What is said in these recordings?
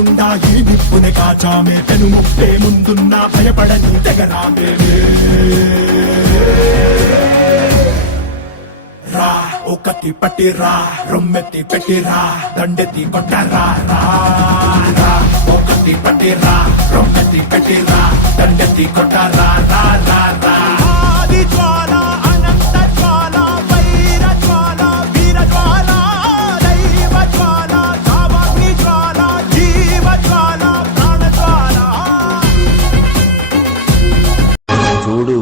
కాకుండా ఈ నిప్పుని కాచామే పెను ముప్పే ముందున్నా భయపడని తెగరామే రా ఒకటి పట్టిరా రొమ్మెత్తి పెట్టిరా దండెత్తి కొట్టరా రా రా ఒకటి పట్టిరా రొమ్మెత్తి పెట్టిరా దండెత్తి కొట్టరా రా రా రా ఆది జ్వాల అనంత జ్వాల వైర జ్వాల వీర జ్వాల దైవ జ్వాల కామాగ్ని జ్వాల జీవ జ్వాల ప్రాణ జ్వాల చూడు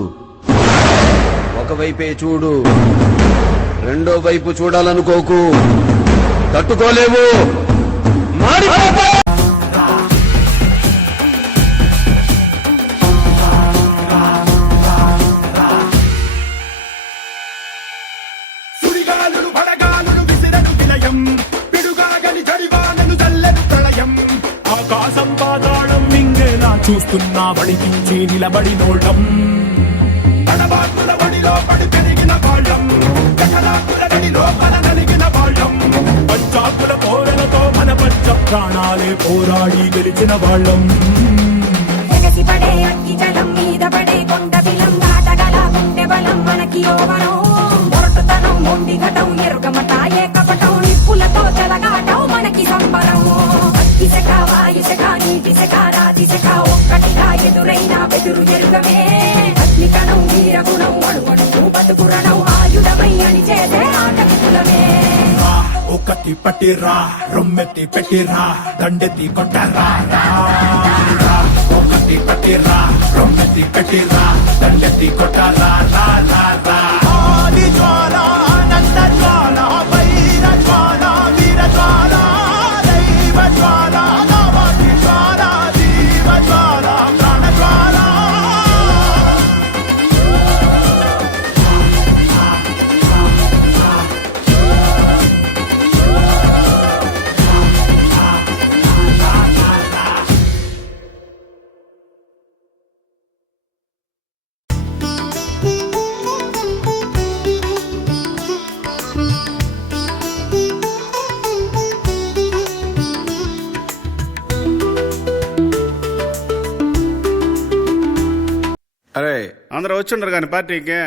ఒకవైపే చూడు రెండో వైపు చూడాలనుకోకు తట్టుకోలేవు సుడిగాలులు పడగాలులు విసిరను విలయం పిడుగాగని జడివానను చల్లెను ప్రళయం ఆకాశం పాతాళం మింగేలా చూస్తున్నా వడికించి నిలబడినోళ్ళం తడబాకుల వడిలో పడి పెరిగిన వాళ్ళం జఠరాకుల గడిలో మన నలిగిన వాళ్ళం పంచాకుల పోరలతో మన పంచ ప్రాణాలే పోరాడి గెలిచిన వాళ్ళం ఎగసిపడే అగ్గి జలం మీద పడే కొండ బిలం దాటగల గుండె బలం మనకి ఓవరం మొరటుతనం మొండి ఘటం ఎరుగమట ఏకపటం నిప్పులతో చెలగాటం మనకి సంబరం అగ్గిసెక వాయుసెక నీటిసెక రాతిసెక ఒక్కటిగా ఎదురైన బెదురు ఎరుగమే అగ్నికణం వీరగుణం అణువణువు బతుకురణం ఆయుధమై అని చేసే ఆటకులమే ఒకటి పట్టిరా రొమ్మెత్తి పెట్టిరా దండెత్తి కొట్టరా రా రా ఒకటి పట్టిరా రొమ్మెత్తి పెట్టిరా దండెత్తి కొట్టరా రా రా రా ఆది జ్వాల అనంత జ్వాల వైర జ్వాల వీర జ్వాల దైవ జ్వాల కామాగ్ని జ్వాల జీవ జ్వాల ప్రాణ జ్వాల అరే అందరూ వచ్చిండ్రు కానీ పార్టీకి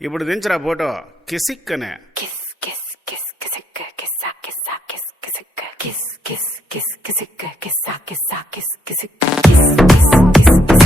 ఇప్పుడు దించరా ఫోటో కిసిక్ అనే kiss kiss kiss Kissik కిస్సా కిస్సా kiss Kissik kiss kiss kiss Kissik కిస్సా కిస్సా kiss Kissik kiss kiss kiss